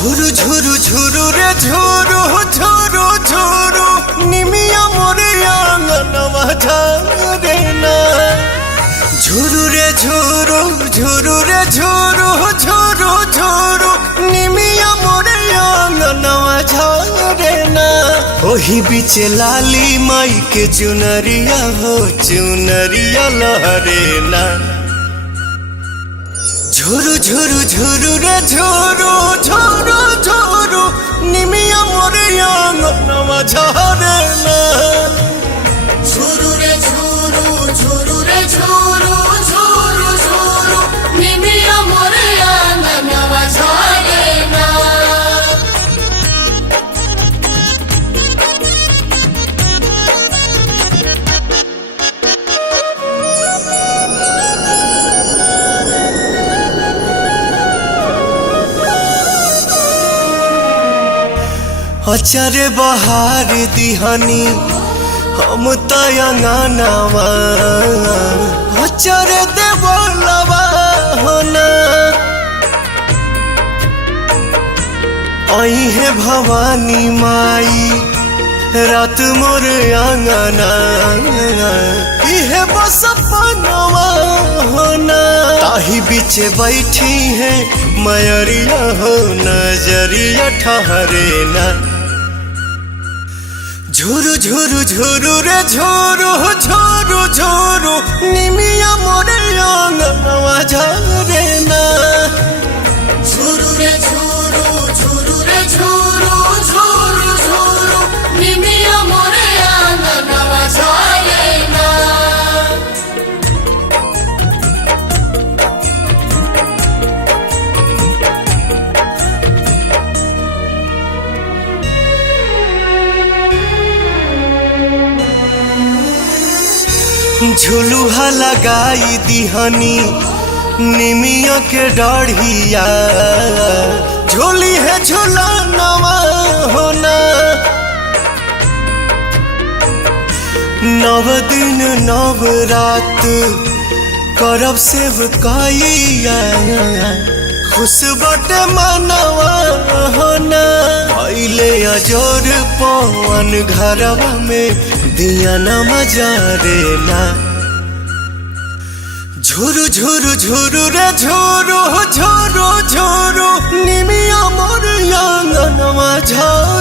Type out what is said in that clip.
झुरु झुरु झुरु रे झुरु झुरु झुरु निमिया मोरे आंगनवा झारे ना। झुरु रे झुरु झुरु रे झुरु झुरु झुरु निमिया मोरे आंगनवा झारे ना। ओही बीचे लाली माई के चुनरिया हो चुनरिया लहरे ना। झुरु झुरु झुरु रे झुरु झुरु झुरु निमिया मोरे आंगनवा झारे ना। झुरु रे झुरु झुरु रे झुरु झुरु झुरु निमिया मोरे आंगनवा झारे ना। अचरे बहार दिहानी हम तयंगनवा अचरे देवलवा होना। आई है भवानी माई रात मोर आंगना इहे बस अपनवा होना। ताही बीचे बैठी है मयरिया हो नजरिया ठहरे ना। झुरु झुरु झुरु रे झुरु झुरु झुरु निमिया मोरे आंगनवा झारे ना। झुरु रे झुरु झुरु रे झुरु झुरु झुरु निमिया मोरे आंगनवा झारे ना। झुलुहा लगाई दिहनी निमिया के डढ़िया झोली है झुलनवा होना। नव दिन नव रात करब सेवकाइया खुश बटे मनवा होना। पहले अजोर पवन घरवा में दिया न मजारे ना। झुरु झुरु झुरु रे झुरु झुरु झुरु निमिया मोर आंगनवा झारे।